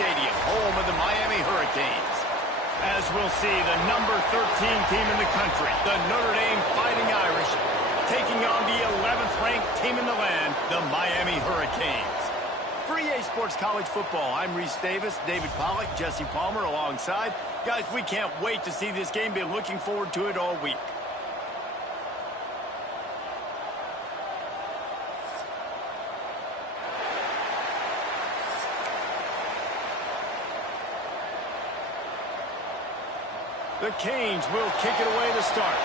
Stadium, home of the Miami Hurricanes. As we'll see, the number 13 team in the country, the Notre Dame Fighting Irish, taking on the 11th ranked team in the land, the Miami Hurricanes. For EA Sports College Football, I'm Reese Davis, David Pollack, Jesse Palmer alongside. Guys, we can't wait to see this game. Been looking forward to it all week. The Canes will kick it away to start.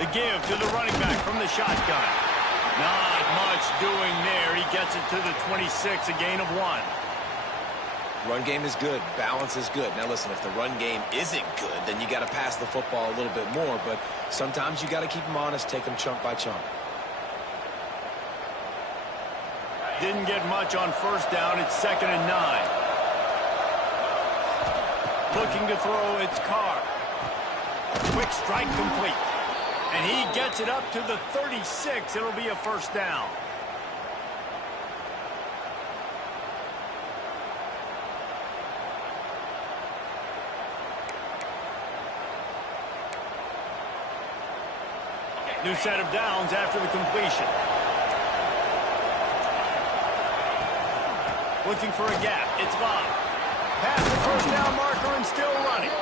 The give to the running back from the shotgun. Not much doing there. He gets it to the 26, a gain of 1. Run game is good. Balance is good. Now listen, if the run game isn't good, then you got to pass the football a little bit more. But sometimes you got to keep them honest, take them chunk by chunk. Didn't get much on first down. It's 2nd and 9. Looking to throw, it's Carr. Quick strike complete. And he gets it up to the 36. It'll be a first down. New set of downs after the completion. Looking for a gap. It's Lott. Past the first down marker and still running.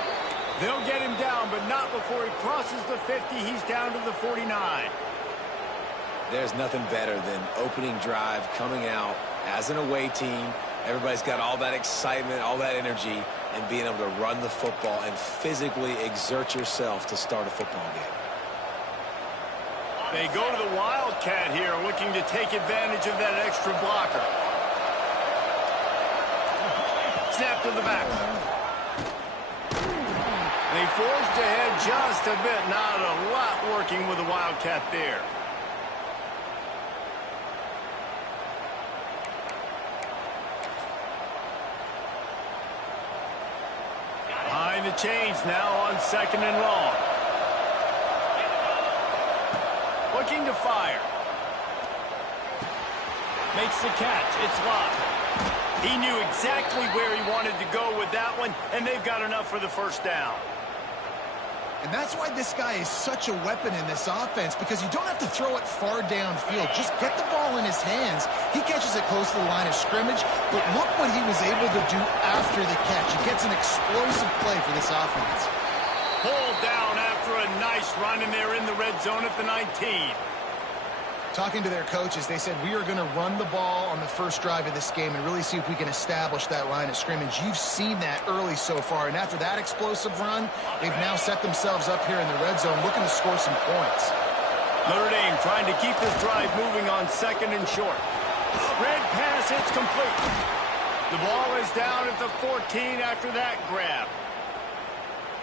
They'll get him down, but not before he crosses the 50. He's down to the 49. There's nothing better than opening drive, coming out as an away team. Everybody's got all that excitement, all that energy, and being able to run the football and physically exert yourself to start a football game. They go to the Wildcat here, looking to take advantage of that extra blocker. Snap to the back. They forced ahead just a bit. Not a lot working with the Wildcat there. Behind the chains now on 2nd and long. Looking to fire. Makes the catch. It's Lott. He knew exactly where he wanted to go with that one, and they've got enough for the first down. And that's why this guy is such a weapon in this offense, because you don't have to throw it far downfield. Just get the ball in his hands. He catches it close to the line of scrimmage, but look what he was able to do after the catch. He gets an explosive play for this offense. Pulled down after a nice run, and they're in the red zone at the 19. Talking to their coaches, they said, we are going to run the ball on the first drive of this game and really see if we can establish that line of scrimmage. You've seen that early so far, and after that explosive run, they've now set themselves up here in the red zone looking to score some points. Notre Dame trying to keep this drive moving on 2nd and short. Red pass, it's complete. The ball is down at the 14 after that grab.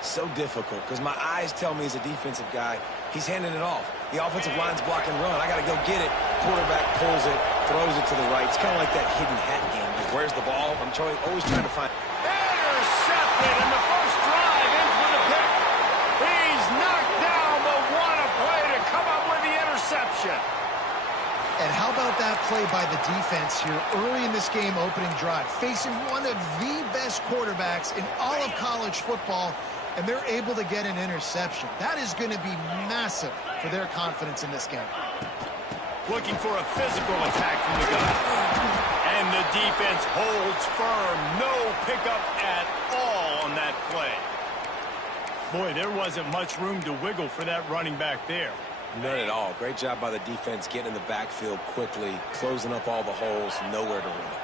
So difficult because my eyes tell me as a defensive guy, he's handing it off. The offensive line's block and run. I got to go get it. Quarterback pulls it, throws it to the right. It's kind of like that hidden hat game. Like, where's the ball? I'm always trying to find. Intercepted, and the first drive ends with a pick. He's knocked down, but what a play to come up with the interception. And how about that play by the defense here early in this game opening drive, facing one of the best quarterbacks in all of college football, and they're able to get an interception. That is going to be massive for their confidence in this game. Looking for a physical attack from the gun. And the defense holds firm. No pickup at all on that play. Boy, there wasn't much room to wiggle for that running back there. None at all. Great job by the defense getting in the backfield quickly, closing up all the holes, nowhere to run.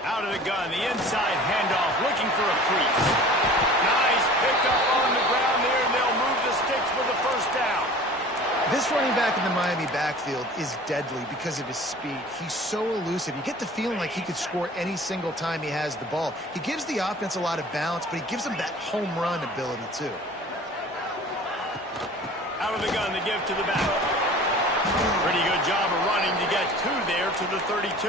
Out of the gun, the inside handoff, looking for a crease. Nice pickup on the ground there, and they'll move the sticks for the first down. This running back in the Miami backfield is deadly because of his speed. He's so elusive. You get the feeling like he could score any single time he has the ball. He gives the offense a lot of balance, but he gives them that home run ability too. Out of the gun to give to the back. Pretty good job of running to get two there to the 32.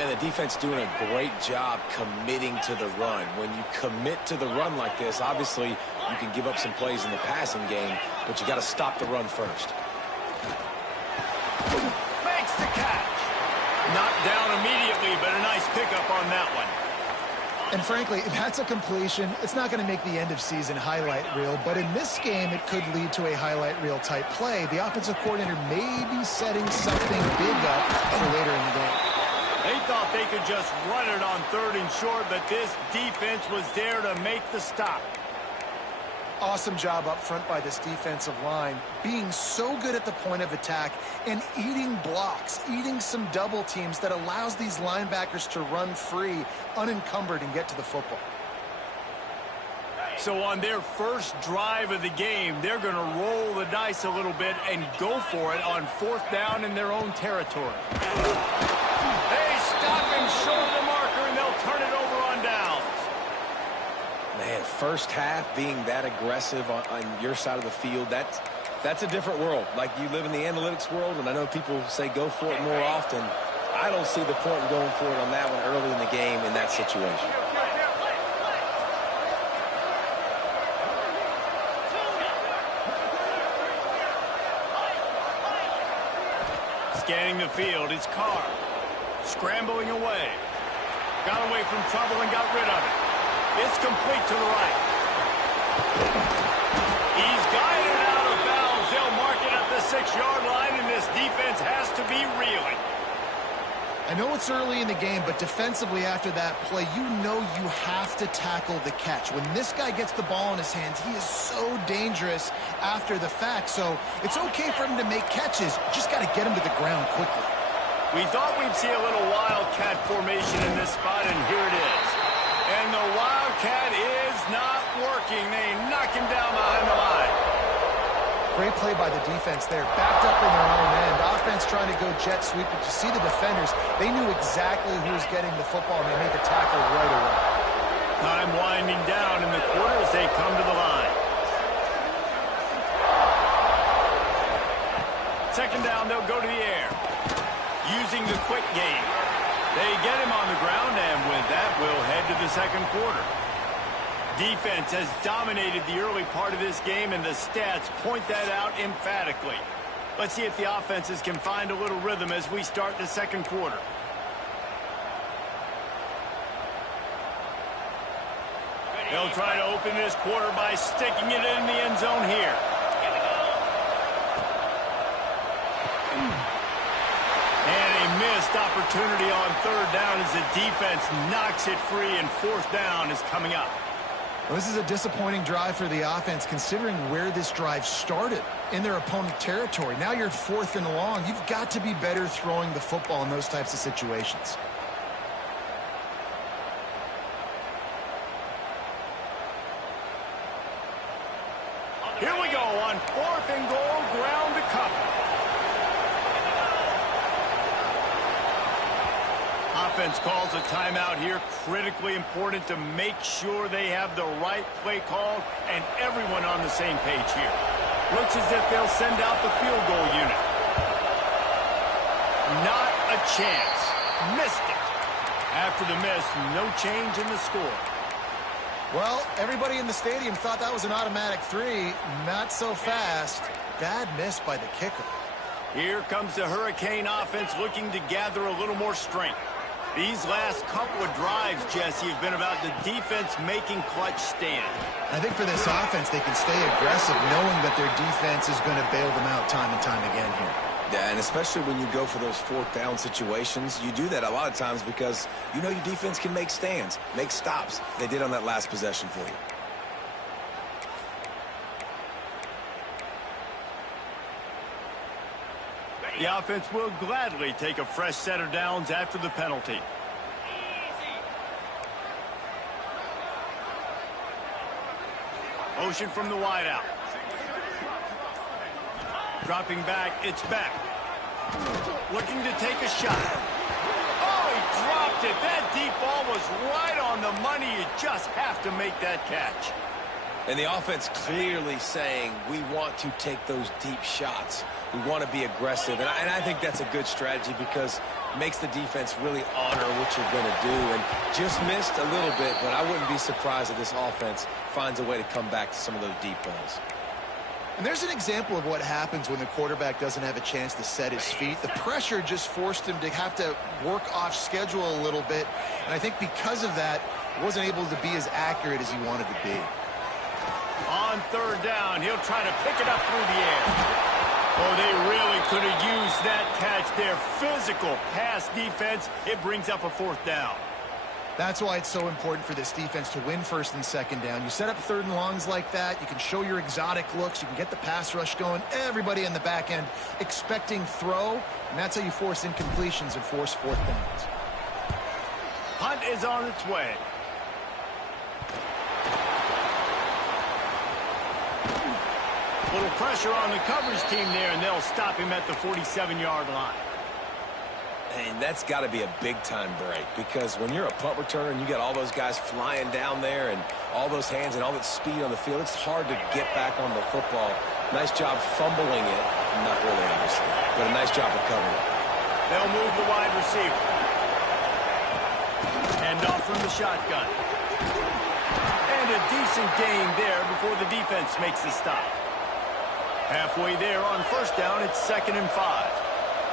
And the defense doing a great job committing to the run. When you commit to the run like this, obviously you can give up some plays in the passing game, but you got to stop the run first. Makes the catch. Knocked down immediately, but a nice pickup on that one. And frankly, if that's a completion, it's not going to make the end-of-season highlight reel. But in this game, it could lead to a highlight reel type play. The offensive coordinator may be setting something big up for later in the game. They thought they could just run it on 3rd and short, but this defense was there to make the stop. Awesome job up front by this defensive line, being so good at the point of attack and eating blocks, eating some double teams that allows these linebackers to run free, unencumbered, and get to the football. So on their first drive of the game, they're going to roll the dice a little bit and go for it on 4th down in their own territory. They stop him short of the marker, and they'll turn it over on downs. Man, first half being that aggressive on your side of the field, that's a different world. Like, you live in the analytics world, and I know people say go for it more often. I don't see the point in going for it on that one early in the game in that situation. Scanning the field, it's Carr. Scrambling away. Got away from trouble and got rid of it. It's complete to the right. He's guided out of bounds. They'll mark it at the 6-yard line, and this defense has to be reeling. I know it's early in the game, but defensively after that play, you know you have to tackle the catch. When this guy gets the ball in his hands, he is so dangerous after the fact. So it's okay for him to make catches. You just got to get him to the ground quickly. We thought we'd see a little wildcat formation in this spot, and here it is. And the wildcat is not working. They knock him down behind the line. Great play by the defense there. Backed up in their own end. Offense trying to go jet sweep, but you see the defenders. They knew exactly who was getting the football, and they made the tackle right away. Time winding down in the quarter as they come to the line. 2nd down, they'll go to the air. Using the quick game. They get him on the ground, and with that, we'll head to the 2nd quarter. Defense has dominated the early part of this game, and the stats point that out emphatically. Let's see if the offenses can find a little rhythm as we start the 2nd quarter. They'll try to open this quarter by sticking it in the end zone here. And a missed opportunity on 3rd down as the defense knocks it free, and 4th down is coming up. Well, this is a disappointing drive for the offense, considering where this drive started, in their opponent territory. Now you're 4th and long. You've got to be better throwing the football in those types of situations. Here we go on 4th and goal, ground to cover. Offense calls a timeout here. Critically important to make sure they have the right play call and everyone on the same page here. Looks as if they'll send out the field goal unit. Not a chance. Missed it. After the miss, no change in the score. Well, everybody in the stadium thought that was an automatic 3. Not so fast. Bad miss by the kicker. Here comes the Hurricane offense looking to gather a little more strength. These last couple of drives, Jesse, have been about the defense making clutch stand. I think for this offense, they can stay aggressive knowing that their defense is going to bail them out time and time again here. Yeah, and especially when you go for those 4th down situations, you do that a lot of times because you know your defense can make stands, make stops. They did on that last possession for you. The offense will gladly take a fresh set of downs after the penalty. Motion from the wideout. Dropping back, it's Beck. Looking to take a shot. Oh, he dropped it. That deep ball was right on the money. You just have to make that catch. And the offense clearly saying we want to take those deep shots. We want to be aggressive. And I think that's a good strategy because it makes the defense really honor what you're going to do. And just missed a little bit, but I wouldn't be surprised if this offense finds a way to come back to some of those deep balls. And there's an example of what happens when the quarterback doesn't have a chance to set his feet. The pressure just forced him to have to work off schedule a little bit. And I think because of that, he wasn't able to be as accurate as he wanted to be. On third down, he'll try to pick it up through the air. Oh, they really could have used that catch there. Physical pass defense. It brings up a fourth down. That's why it's so important for this defense to win first and second down. You set up third and longs like that. You can show your exotic looks. You can get the pass rush going. Everybody in the back end expecting throw. And that's how you force incompletions and force fourth downs. Punt is on its way. Little pressure on the coverage team there, and they'll stop him at the 47-yard line. And that's got to be a big-time break because when you're a punt returner and you got all those guys flying down there and all those hands and all that speed on the field, it's hard to get back on the football. Nice job fumbling it. Not really, obviously, but a nice job recovering it. They'll move the wide receiver. Hand off from the shotgun. And a decent gain there before the defense makes the stop. Halfway there on first down, it's 2nd and 5.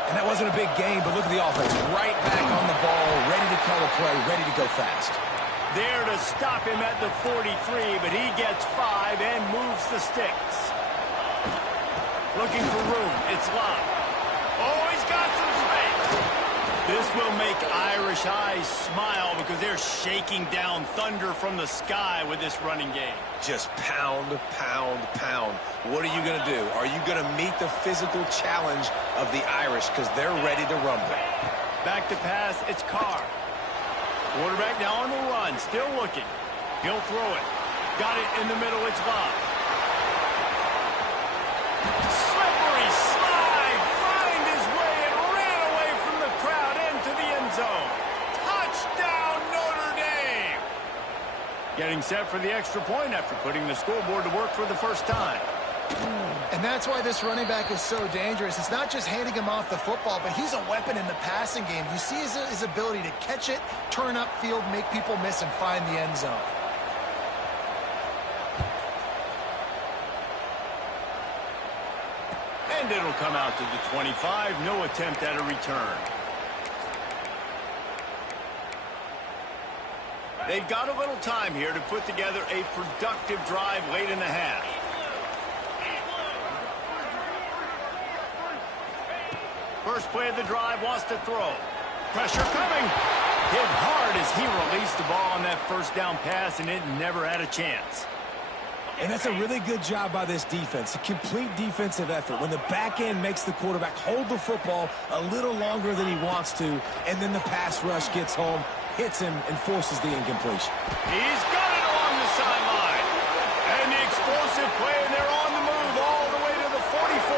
And that wasn't a big gain, but look at the offense. Right back on the ball, ready to call a play, ready to go fast. There to stop him at the 43, but he gets 5 and moves the sticks. Looking for room. It's Love. Oh, he's got some space. This will make Irish eyes smile because they're shaking down thunder from the sky with this running game. Just pound, pound, pound. What are you going to do? Are you going to meet the physical challenge of the Irish because they're ready to rumble? Back to pass, it's Carr. Quarterback now on the run, still looking. He'll throw it. Got it in the middle, it's Love. Slippery slide, find his way and ran away from the crowd into the end zone. Touchdown, Notre Dame! Getting set for the extra point after putting the scoreboard to work for the first time. And that's why this running back is so dangerous. It's not just handing him off the football, but he's a weapon in the passing game. You see his ability to catch it, turn upfield, make people miss, and find the end zone. And it'll come out to the 25. No attempt at a return. They've got a little time here to put together a productive drive late in the half. First play of the drive, wants to throw. Pressure coming. Hit hard as he released the ball on that first down pass, and it never had a chance. And that's a really good job by this defense, a complete defensive effort. When the back end makes the quarterback hold the football a little longer than he wants to, and then the pass rush gets home, hits him, and forces the incompletion. He's got it along the sideline. And the explosive play, and they're on the move all the way to the 44.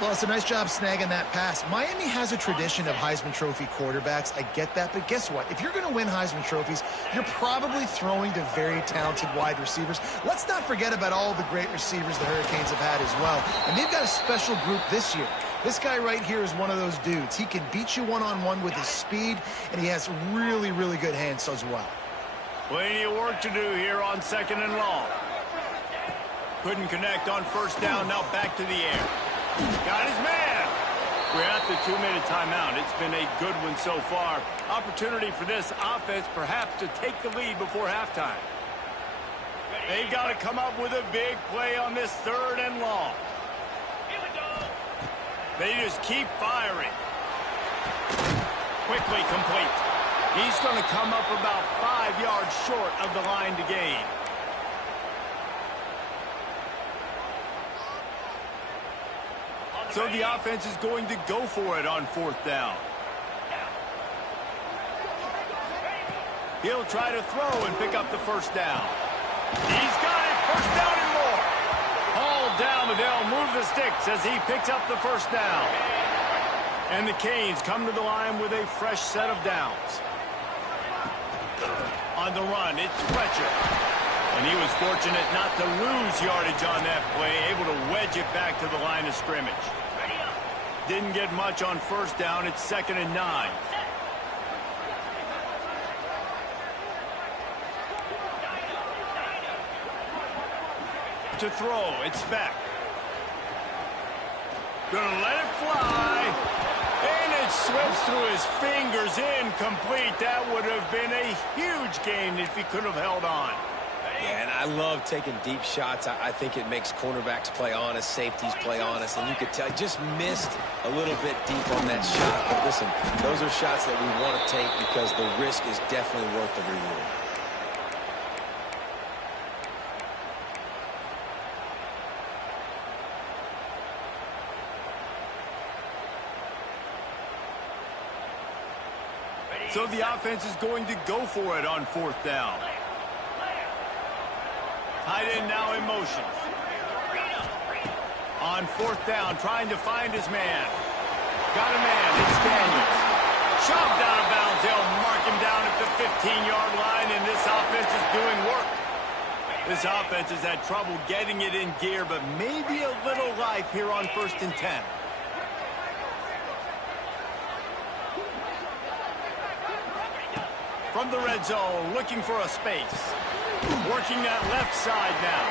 Well, it's a nice job snagging that pass. Miami has a tradition of Heisman Trophy quarterbacks. I get that, but guess what? If you're going to win Heisman Trophies, you're probably throwing to very talented wide receivers. Let's not forget about all the great receivers the Hurricanes have had as well. And they've got a special group this year. This guy right here is one of those dudes. He can beat you one-on-one with his speed, and he has really, really good hands as well. Plenty of work to do here on 2nd and long. Couldn't connect on first down, now back to the air. Got his man. We're at the 2-minute timeout. It's been a good one so far. Opportunity for this offense perhaps to take the lead before halftime. They've got to come up with a big play on this 3rd and long. They just keep firing. Quickly complete. He's going to come up about 5 yards short of the line to gain. So the offense is going to go for it on 4th down. He'll try to throw and pick up the first down. He's got it. First down and more. Hauled down, but they'll move the sticks as he picks up the first down. And the Canes come to the line with a fresh set of downs. On the run, it's Fletcher. And he was fortunate not to lose yardage on that play, able to wedge it back to the line of scrimmage. Didn't get much on first down. It's 2nd and 9. To throw, it's Beck. Gonna let it fly. And it slips through his fingers, incomplete. That would have been a huge gain if he could have held on. Yeah, and I love taking deep shots. I think it makes cornerbacks play honest, safeties play honest, and you could tell just missed a little bit deep on that shot. But listen, those are shots that we want to take because the risk is definitely worth the reward. So the offense is going to go for it on 4th down. Tight end now in motion. On 4th down, trying to find his man. Got a man, it's Daniels. Shoved out of bounds, they'll mark him down at the 15-yard line, and this offense is doing work. This offense has had trouble getting it in gear, but maybe a little life here on 1st and 10. From the red zone, looking for a space. Working that left side now.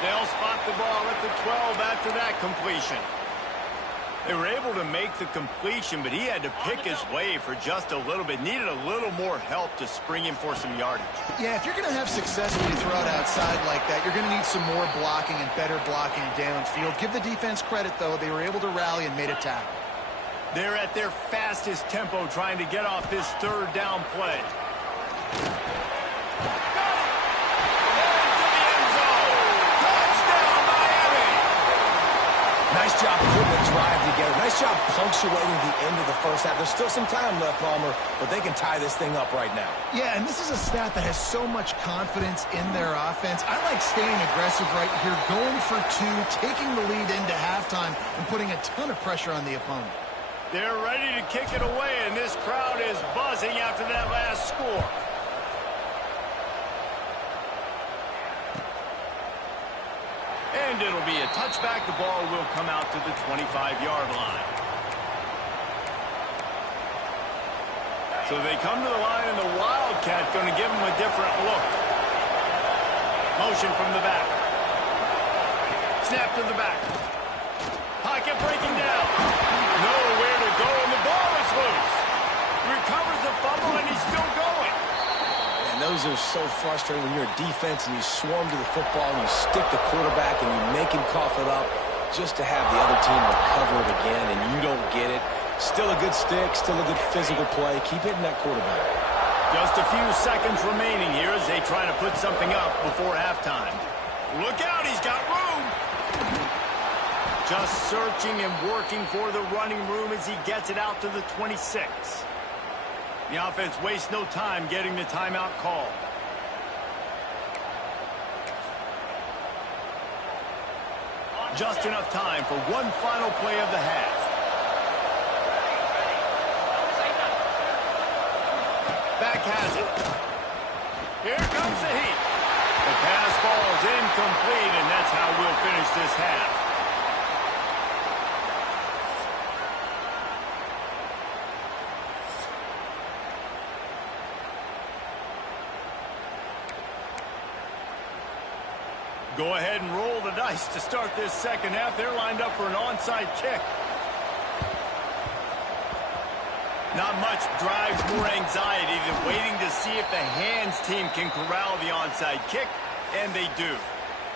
They'll spot the ball at the 12 after that completion. They were able to make the completion, but he had to pick his way for just a little bit. Needed a little more help to spring him for some yardage. Yeah, if you're going to have success when you throw it outside like that, you're going to need some more blocking and better blocking downfield. Give the defense credit, though. They were able to rally and made a tackle. They're at their fastest tempo trying to get off this 3rd down play. Nice job putting the drive together. Nice job punctuating the end of the first half. There's still some time left, Palmer, but they can tie this thing up right now. Yeah, and this is a staff that has so much confidence in their offense. I like staying aggressive right here, going for 2, taking the lead into halftime, and putting a ton of pressure on the opponent. They're ready to kick it away, and this crowd is buzzing after that last score. And it'll be a touchback. The ball will come out to the 25-yard line. So they come to the line, and the Wildcat going to give them a different look. Motion from the back. Snap to the back. Pocket breaking down. Nowhere to go, and the ball is loose. Recovers the fumble, and he's still going. And those are so frustrating when you're a defense and you swarm to the football and you stick the quarterback and you make him cough it up just to have the other team recover it again, and you don't get it. Still a good stick, still a good physical play. Keep hitting that quarterback. Just a few seconds remaining here as they try to put something up before halftime. Look out, he's got room. Just searching and working for the running room as he gets it out to the 26. The offense wastes no time getting the timeout call. Just enough time for one final play of the half. Back has it. Here comes the heat. The pass ball is incomplete, and that's how we'll finish this half. Go ahead and roll the dice to start this second half. They're lined up for an onside kick. Not much drives more anxiety than waiting to see if the hands team can corral the onside kick, and they do.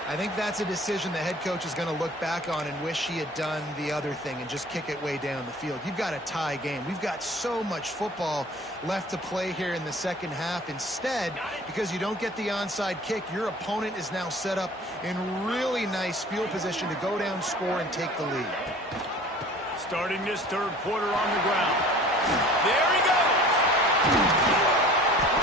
I think that's a decision the head coach is going to look back on and wish he had done the other thing and just kick it way down the field. You've got a tie game. We've got so much football left to play here in the second half. Instead, because you don't get the onside kick, your opponent is now set up in really nice field position to go down, score, and take the lead. Starting this third quarter on the ground. There he goes.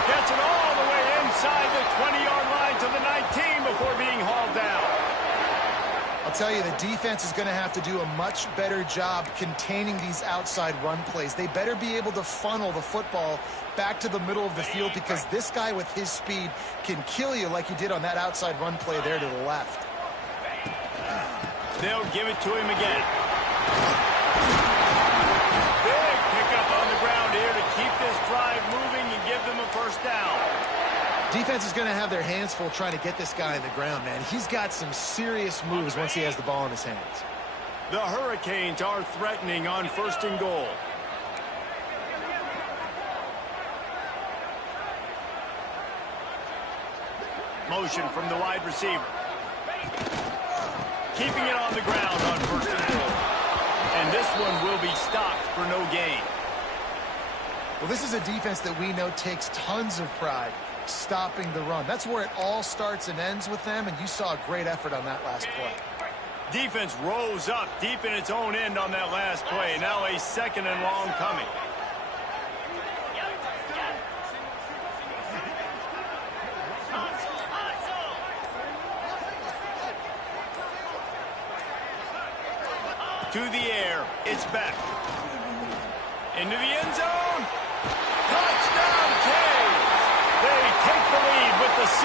Gets it all the way inside the 20-yard line to the 19 before being hauled down. A tell you, the defense is going to have to do a much better job containing these outside run plays. They better be able to funnel the football back to the middle of the field because this guy with his speed can kill you like he did on that outside run play there to the left. They'll give it to him again. Big pickup on the ground here to keep this drive moving and give them a first down. Defense is going to have their hands full trying to get this guy on the ground, man. He's got some serious moves once he has the ball in his hands. The Hurricanes are threatening on 1st and goal. Motion from the wide receiver. Keeping it on the ground on 1st and goal. And this one will be stopped for no gain. Well, this is a defense that we know takes tons of pride stopping the run. That's where it all starts and ends with them, and you saw a great effort on that last play. Defense rose up deep in its own end on that last play. Now a 2nd and long coming. To the air, it's back. Into the end zone. Touchdown, Canes! They take the lead with the 6.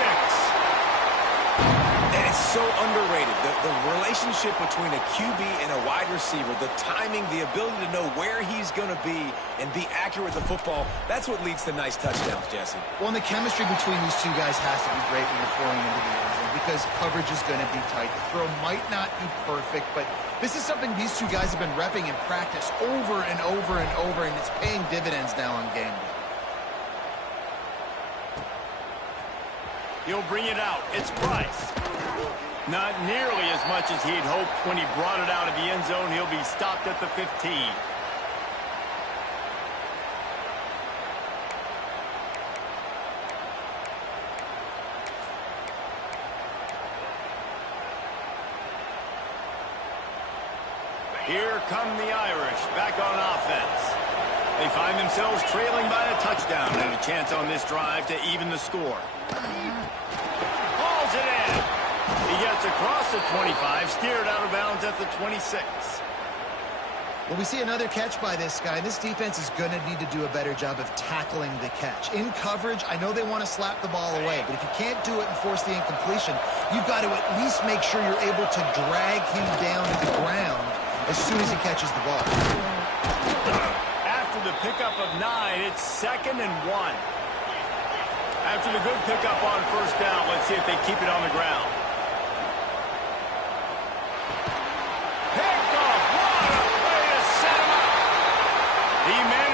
And it's so underrated. The relationship between a QB and a wide receiver, the timing, the ability to know where he's going to be and be accurate with the football, that's what leads to nice touchdowns, Jesse. Well, and the chemistry between these two guys has to be great when you're throwing into the end zone because coverage is going to be tight. The throw might not be perfect, but this is something these two guys have been repping in practice over and over and over, and it's paying dividends now on game day. He'll bring it out. It's Price. Not nearly as much as he'd hoped when he brought it out of the end zone. He'll be stopped at the 15. Here come the Irish back on offense. They find themselves trailing by a touchdown and a chance on this drive to even the score. Hauls it in. He gets across the 25, steered out of bounds at the 26. Well, we see another catch by this guy. This defense is going to need to do a better job of tackling the catch. In coverage, I know they want to slap the ball away, but if you can't do it and force the incompletion, you've got to at least make sure you're able to drag him down to the ground as soon as he catches the ball. After the pickup of 9, it's 2nd and 1. After the good pickup on 1st down, let's see if they keep it on the ground. Picked off. What a way to set him up. He managed